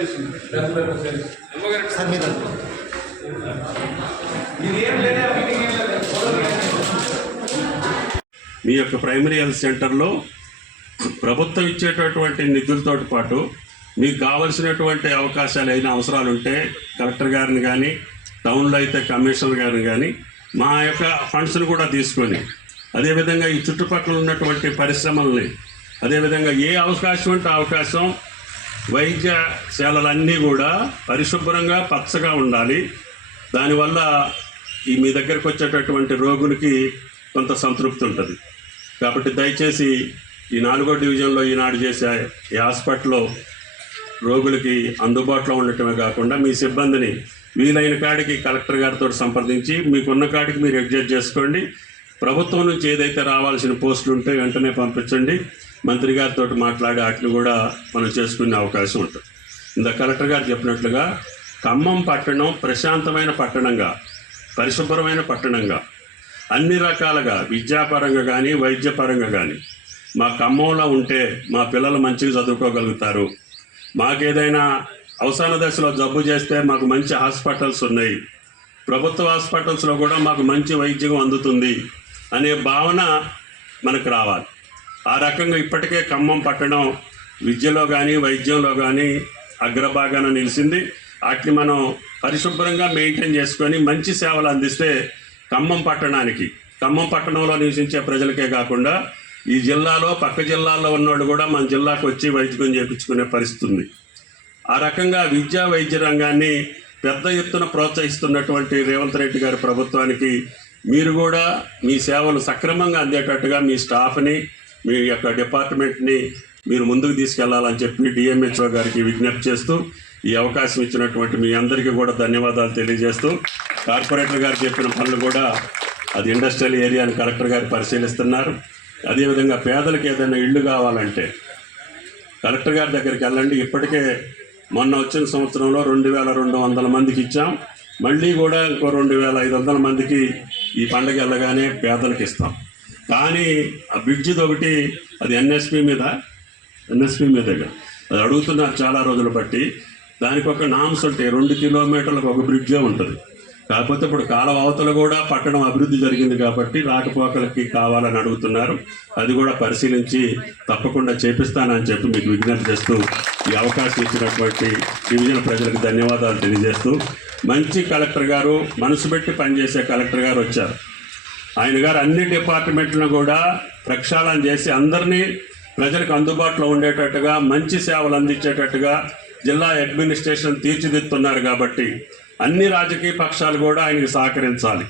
మీ యొక్క primary health సెంటర్లో ప్రభుత్వం ఇచ్చేటటువంటి నిధులతో పాటు మీకు కావలసినటువంటి అవకాశాలు అయిన అవసరాలు ఉంటే కలెక్టర్ గారిని కానీ, టౌన్లో అయితే కమిషనర్ గారిని కానీ మా యొక్క ఫండ్స్ని కూడా తీసుకొని, అదేవిధంగా ఈ చుట్టుపక్కల ఉన్నటువంటి పరిశ్రమల్ని, అదేవిధంగా ఏ అవకాశం ఉంటే అవకాశం వైద్యశాలలన్నీ కూడా పరిశుభ్రంగా పచ్చగా ఉండాలి. దానివల్ల ఈ మీ దగ్గరకు వచ్చేటటువంటి రోగులకి కొంత సంతృప్తి ఉంటుంది. కాబట్టి దయచేసి ఈ 4వ డివిజన్లో ఈనాడు చేసే ఈ హాస్పిటల్లో రోగులకి అందుబాటులో ఉండటమే కాకుండా మీ సిబ్బందిని వీలైన కాడికి కలెక్టర్ గారితో సంప్రదించి మీకున్న కాడికి మీరు అడ్జస్ట్ చేసుకోండి. ప్రభుత్వం నుంచి ఏదైతే రావాల్సిన పోస్టులు ఉంటే వెంటనే పంపించండి. మంత్రి గారితో మాట్లాడి వాటిని కూడా మనం చేసుకునే అవకాశం ఉంటుంది. ఇంత కలెక్టర్ గారు చెప్పినట్లుగా ఖమ్మం పట్టణం ప్రశాంతమైన పట్టణంగా, పరిశుభ్రమైన పట్టణంగా, అన్ని రకాలుగా విద్యాపరంగా కానీ వైద్యపరంగా కానీ మా ఖమ్మంలో ఉంటే మా పిల్లలు మంచిగా చదువుకోగలుగుతారు. మాకేదైనా అవసాన దశలో జబ్బు చేస్తే మాకు మంచి హాస్పిటల్స్ ఉన్నాయి, ప్రభుత్వ హాస్పిటల్స్లో కూడా మాకు మంచి వైద్యం అందుతుంది అనే భావన మనకు రావాలి. ఆ రకంగా ఇప్పటికే ఖమ్మం పట్టణం విద్యలో కానీ వైద్యంలో కానీ అగ్రభాగాన నిలిచింది. వాటిని మనం పరిశుభ్రంగా మెయింటైన్ చేసుకొని మంచి సేవలు అందిస్తే ఖమ్మం పట్టణానికి, ఖమ్మం పట్టణంలో నివసించే ప్రజలకే కాకుండా ఈ జిల్లాలో పక్క జిల్లాల్లో ఉన్నవాళ్ళు కూడా మన జిల్లాకు వచ్చి వైద్యం చేయించుకునే పరిస్థితి ఉంది. ఆ రకంగా విద్యా వైద్య రంగాన్ని పెద్ద ఎత్తున ప్రోత్సహిస్తున్నటువంటి రేవంత్ రెడ్డి గారి ప్రభుత్వానికి మీరు కూడా మీ సేవలు సక్రమంగా అందేటట్టుగా మీ స్టాఫ్ని, మీ యొక్క డిపార్ట్మెంట్ని మీరు ముందుకు తీసుకెళ్లాలని చెప్పి డిఎంహెచ్ఓ గారికి విజ్ఞప్తి చేస్తూ ఈ అవకాశం ఇచ్చినటువంటి మీ అందరికీ కూడా ధన్యవాదాలు తెలియజేస్తూ, కార్పొరేటర్ గారు చెప్పిన పనులు కూడా అది ఇండస్ట్రియల్ ఏరియాని కలెక్టర్ గారు పరిశీలిస్తున్నారు. అదేవిధంగా పేదలకు ఏదైనా ఇళ్ళు కావాలంటే కలెక్టర్ గారి దగ్గరికి వెళ్ళండి. ఇప్పటికే మొన్న వచ్చిన సంవత్సరంలో 2200 మందికి ఇచ్చాం. మళ్ళీ కూడా ఇంకో 2500 మందికి ఈ పండగ వెళ్ళగానే పేదలకు ఇస్తాం. కానీ ఆ బ్రిడ్జిది ఒకటి అది ఎన్ఎస్పి మీదగా అది అడుగుతున్నారు చాలా రోజులు బట్టి. దానికి ఒక నామ్స్ ఉంటాయి, 2 కిలోమీటర్లకు ఒక బ్రిడ్జే ఉంటుంది. కాకపోతే ఇప్పుడు కాలువ అవతల కూడా పట్టణం అభివృద్ధి జరిగింది కాబట్టి రాకపోకలకి కావాలని అడుగుతున్నారు. అది కూడా పరిశీలించి తప్పకుండా చేపిస్తానని చెప్పి మీకు విజ్ఞప్తి చేస్తూ ఈ అవకాశం ఇచ్చినటువంటి డివిజన్ ప్రజలకు ధన్యవాదాలు తెలియజేస్తూ, మంచి కలెక్టర్ గారు, మనసు పెట్టి పనిచేసే కలెక్టర్ గారు వచ్చారు. ఆయన గారు అన్ని డిపార్ట్మెంట్లను కూడా ప్రక్షాళన చేసి అందరినీ ప్రజలకు అందుబాటులో ఉండేటట్టుగా మంచి సేవలు అందించేటట్టుగా జిల్లా అడ్మినిస్ట్రేషన్ తీర్చిదిద్దుతున్నారు. కాబట్టి అన్ని రాజకీయ పక్షాలు కూడా ఆయనకి సహకరించాలి.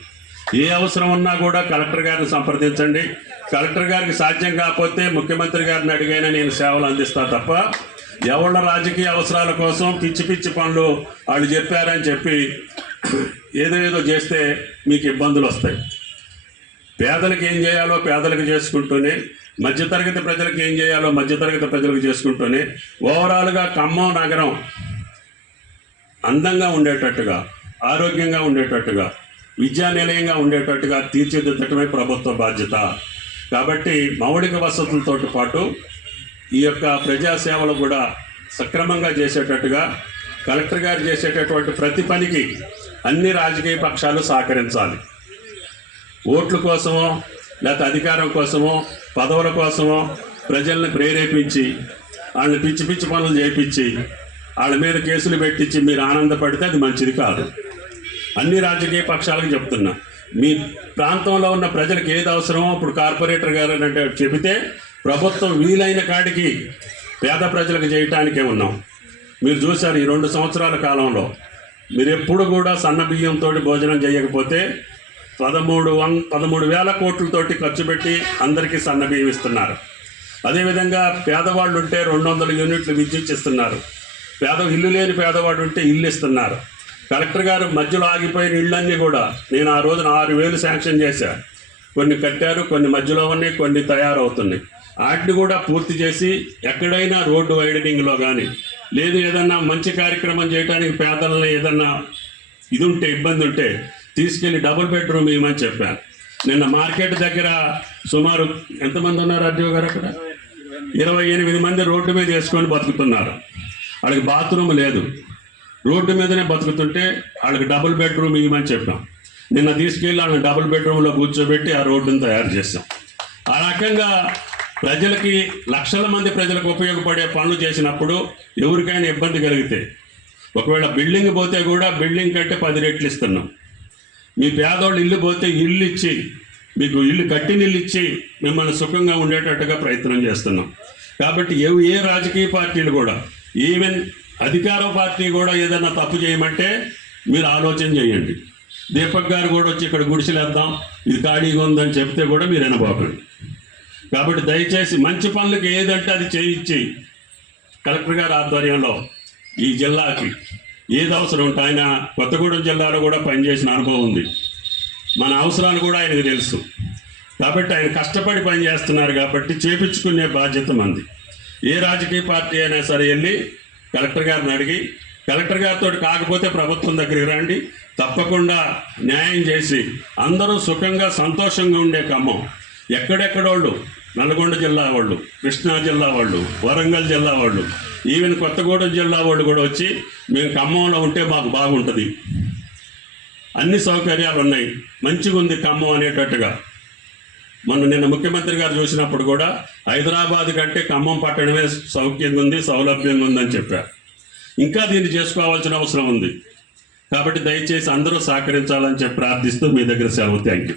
ఏ అవసరం ఉన్నా కూడా కలెక్టర్ గారిని సంప్రదించండి. కలెక్టర్ గారికి సాధ్యం కాకపోతే ముఖ్యమంత్రి గారిని అడిగైనా నేను సేవలు అందిస్తా తప్ప ఎవళ్ళ రాజకీయ అవసరాల కోసం పిచ్చి పిచ్చి పనులు వాళ్ళు చెప్పారని చెప్పి ఏదో చేస్తే మీకు ఇబ్బందులు వస్తాయి. పేదలకు ఏం చేయాలో పేదలకు చేసుకుంటూనే, మధ్యతరగతి ప్రజలకు ఏం చేయాలో మధ్యతరగతి ప్రజలకు చేసుకుంటూనే ఓవరాల్గా ఖమ్మం నగరం అందంగా ఉండేటట్టుగా, ఆరోగ్యంగా ఉండేటట్టుగా, విద్యా నిలయంగా ఉండేటట్టుగా తీర్చిదిద్దటమే ప్రభుత్వ బాధ్యత. కాబట్టి మౌలిక వసతులతో పాటు ఈ యొక్క ప్రజాసేవలు కూడా సక్రమంగా చేసేటట్టుగా కలెక్టర్ గారు చేసేటటువంటి ప్రతి పనికి అన్ని రాజకీయ పక్షాలు సహకరించాలి. ఓట్ల కోసమో లేకపోతే అధికారం కోసమో పదవుల కోసమో ప్రజల్ని ప్రేరేపించి వాళ్ళని పిచ్చి పిచ్చి పనులు చేయించి వాళ్ళ మీద కేసులు పెట్టించి మీరు ఆనందపడితే అది మంచిది కాదు. అన్ని రాజకీయ పక్షాలకు చెప్తున్నా, మీ ప్రాంతంలో ఉన్న ప్రజలకు ఏది అవసరమో ఇప్పుడు కార్పొరేటర్ గారు అంటే చెబితే ప్రభుత్వం వీలైన కాడికి పేద ప్రజలకు చేయటానికే ఉన్నాం. మీరు చూశారు ఈ 2 సంవత్సరాల కాలంలో మీరు ఎప్పుడు కూడా సన్న బియ్యంతో భోజనం చేయకపోతే 13,000 కోట్లతోటి ఖర్చు పెట్టి అందరికీ సన్న బియ్యం ఇస్తున్నారు. అదేవిధంగా పేదవాళ్ళు ఉంటే 200 యూనిట్లు విద్యుత్ ఇస్తున్నారు. ఇల్లు లేని పేదవాడు ఉంటే ఇల్లు ఇస్తున్నారు. కలెక్టర్ గారు మధ్యలో ఆగిపోయిన ఇళ్ళన్నీ కూడా నేను ఆ రోజున 6,000 శాంక్షన్ చేశాను. కొన్ని కట్టారు, కొన్ని మధ్యలో ఉన్నాయి, కొన్ని తయారవుతున్నాయి. వాటిని కూడా పూర్తి చేసి ఎక్కడైనా రోడ్డు వైడనింగ్లో కానీ లేదు ఏదన్నా మంచి కార్యక్రమం చేయడానికి పేదలను ఏదన్నా ఇది ఉంటే ఇబ్బంది ఉంటే తీసుకెళ్ళి డబుల్ బెడ్రూమ్ ఇవ్వమని చెప్పాను. నిన్న మార్కెట్ దగ్గర సుమారు ఎంతమంది ఉన్నారు అడ్డో గారు? అక్కడ 28 మంది రోడ్డు మీద వేసుకొని బతుకుతున్నారు. వాళ్ళకి బాత్రూమ్ లేదు, రోడ్డు మీదనే బతుకుతుంటే వాళ్ళకి డబుల్ బెడ్రూమ్ ఇవ్వమని చెప్పాం. నిన్న తీసుకెళ్ళి వాళ్ళని డబుల్ బెడ్రూమ్లో కూర్చోబెట్టి ఆ రోడ్డును తయారు చేస్తాం. ఆ రకంగా ప్రజలకి, లక్షల మంది ప్రజలకు ఉపయోగపడే పనులు చేసినప్పుడు ఎవరికైనా ఇబ్బంది కలిగితే, ఒకవేళ బిల్డింగ్ పోతే కూడా బిల్డింగ్ కంటే 10 రెట్లు ఇస్తున్నాం. మీ పేదోళ్ళు ఇల్లు పోతే ఇల్లు ఇచ్చి, మీకు ఇల్లు కట్టిన ఇల్లు ఇచ్చి మిమ్మల్ని సుఖంగా ఉండేటట్టుగా ప్రయత్నం చేస్తున్నాం. కాబట్టి ఏ రాజకీయ పార్టీలు కూడా, ఈవెన్ అధికార పార్టీ కూడా ఏదైనా తప్పు చేయమంటే మీరు ఆలోచన చేయండి. దీపక్ గారు కూడా వచ్చి ఇక్కడ గుడిసెలేద్దాం, ఇది ఖాళీగా ఉందని చెప్తే కూడా మీరు వినబోకండి. కాబట్టి దయచేసి మంచి పనులకు ఏదంటే అది చేయించి కలెక్టర్ గారి ఆధ్వర్యంలో ఈ జిల్లాకి ఏది అవసరం ఉంటే, ఆయన కొత్తగూడెం జిల్లాలో కూడా పనిచేసిన అనుభవం ఉంది, మన అవసరాలు కూడా ఆయనకు తెలుసు. కాబట్టి ఆయన కష్టపడి పనిచేస్తున్నారు కాబట్టి చేపించుకునే బాధ్యత మంది. ఏ రాజకీయ పార్టీ అయినా సరే వెళ్ళి కలెక్టర్ గారిని అడిగి, కలెక్టర్ గారితో కాకపోతే ప్రభుత్వం దగ్గరికి రండి, తప్పకుండా న్యాయం చేసి అందరూ సుఖంగా సంతోషంగా ఉండే ఖమ్మం. ఎక్కడెక్కడోళ్ళు, నల్గొండ జిల్లా వాళ్ళు, కృష్ణా జిల్లా వాళ్ళు, వరంగల్ జిల్లా వాళ్ళు, ఈవెన్ కొత్తగూడెం జిల్లా వాళ్ళు కూడా వచ్చి మేము ఖమ్మంలో ఉంటే మాకు బాగుంటుంది, అన్ని సౌకర్యాలు ఉన్నాయి, మంచిగా ఉంది ఖమ్మం అనేటట్టుగా. నిన్న ముఖ్యమంత్రి గారు చూసినప్పుడు కూడా హైదరాబాద్ కంటే ఖమ్మం పట్టణమే సౌఖ్యంగా ఉంది, సౌలభ్యంగా ఉందని చెప్పారు. ఇంకా దీన్ని చేసుకోవాల్సిన అవసరం ఉంది. కాబట్టి దయచేసి అందరూ సహకరించాలని చెప్పి ప్రార్థిస్తూ మీ దగ్గర సెలవు. Thank you.